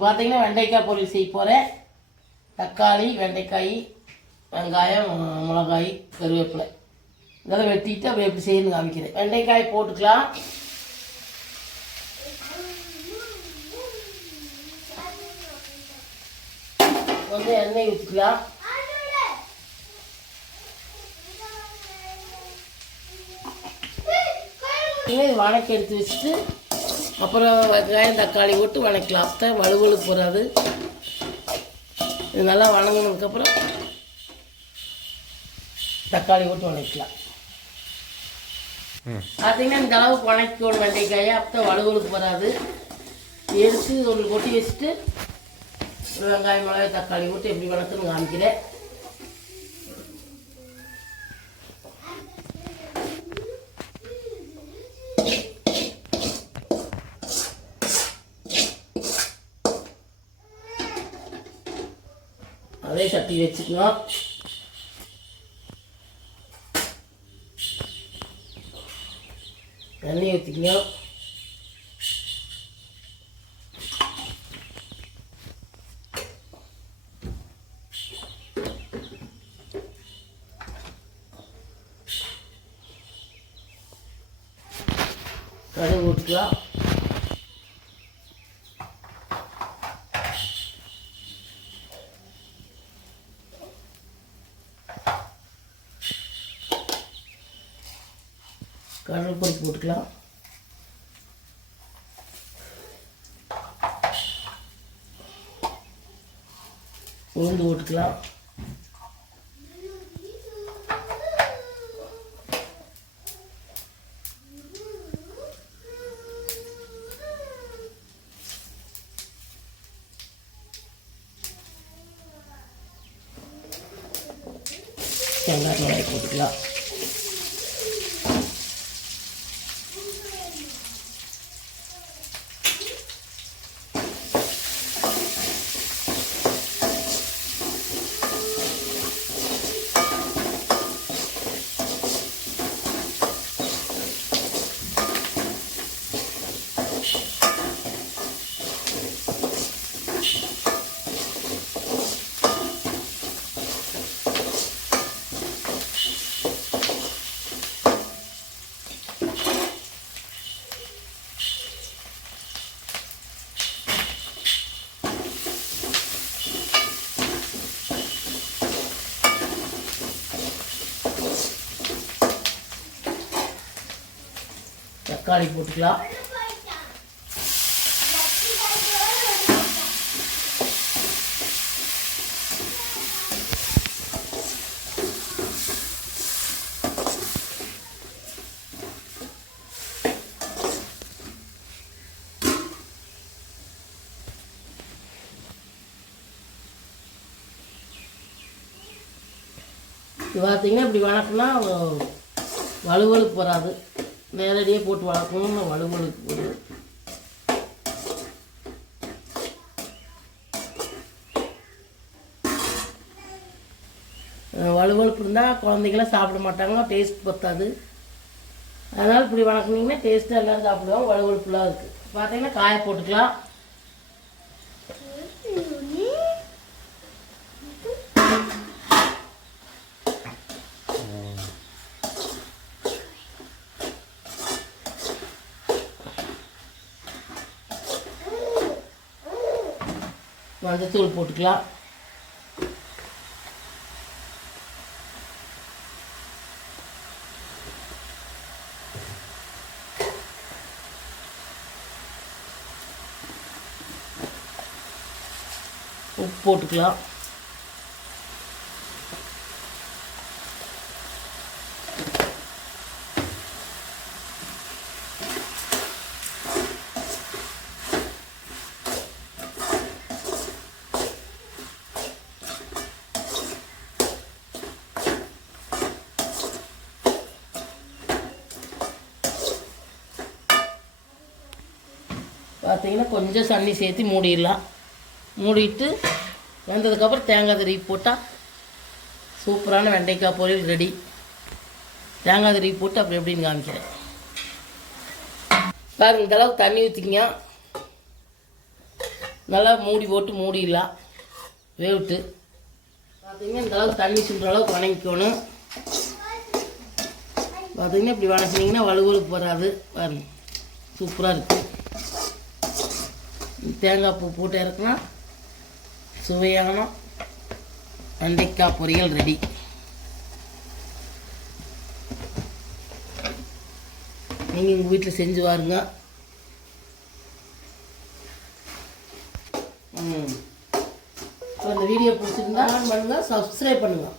பார்த்தீங்கன்னா வெண்டைக்காய் பொரியல் செய்ய போகிறேன். தக்காளி, வெண்டைக்காய், வெங்காயம், மிளகாய், கருவேப்பிலை இதெல்லாம் வெட்டிட்டு அப்படியே எப்படி செய்யணும்னு காமிக்கிறேன். வெண்டைக்காய் போட்டுக்கலாம். கொஞ்சம் எண்ணெய் ஊற்றிக்கலாம். இது வணக்கி எடுத்து வச்சுட்டு அப்புறம் வெங்காயம் தக்காளி போட்டு வணக்கலாம். அப்போ வலுவலுக்கு போகாது. இது நல்லா வணங்கினதுக்கப்புறம் தக்காளி போட்டு வணக்கலாம். பார்த்தீங்கன்னா இந்த அளவுக்கு வணக்கோடு வெண்டைக்காயை அப்போ வலுவலுக்கு போகாது. எடுத்து ஒன்று கொட்டி வச்சுட்டு வெங்காயம் மிளகாய் தக்காளி போட்டு எப்படி வணக்குன்னு காமிக்கிறேன். அதே சட்டி வச்சுக்கணும். எண்ணெய் ஊற்றிக்கணும். கடுகு ஊற்றிக்கலாம். கடலைப்பருப்பு போட்டுக்கலாம். உளுந்து போட்டுக்கலாம். தேங்காய் மிளகாய் போட்டுக்கலாம். தக்காளி போட்டுக்கலாம். இது பார்த்தீங்கன்னா இப்படி வணக்கினா வலுவலுக்கு போகாது. நேரடியாக போட்டு வளர்க்கணும்னு வலுவலுக்கு போகுது. வலுவலுப்பு இருந்தால் குழந்தைங்களாம் சாப்பிட மாட்டாங்க, டேஸ்ட் பத்தாது. அதனால் இப்படி வணக்குனீங்கன்னா டேஸ்ட்டாக எல்லோரும் சாப்பிடுவாங்க. வலுவலுப்புலாம் இருக்குது. பார்த்தீங்கன்னா காயை போட்டுக்கலாம். மஞ்சத்தூள் போட்டுக்கலாம். உப்பு போட்டுக்கலாம். பார்த்தீங்கன்னா கொஞ்சம் தண்ணி சேர்த்து மூடிடலாம். மூடிட்டு வெந்ததுக்கப்புறம் தேங்காய் திருவி போட்டால் சூப்பரான வெண்டைக்காய் பொரியல் ரெடி. தேங்காய் திருவி போட்டு அப்படி எப்படின்னு காமிக்கிறேன். பாருங்கள், இந்தளவுக்கு தண்ணி ஊற்றிக்கிங்க. நல்லா மூடி போட்டு மூடிடலாம் வேவிட்டு. பார்த்தீங்கன்னா இந்த அளவுக்கு தண்ணி சுண்டுற அளவுக்கு வணங்கிக்கணும். பார்த்தீங்கன்னா இப்படி வணக்கினீங்கன்னா வலுவலுக்கு வராது. பாருங்க சூப்பராக இருக்குது. தேங்காய் பூ போட்டு இறக்குனா சுவையான வெண்டைக்காய் பொரியல் ரெடி. நீங்கள் உங்கள் வீட்டில் செஞ்சு பாருங்க. இப்போ இந்த வீடியோ பிடிச்சிருந்தா பண்ணுங்கள், சப்ஸ்கிரைப் பண்ணுங்கள்.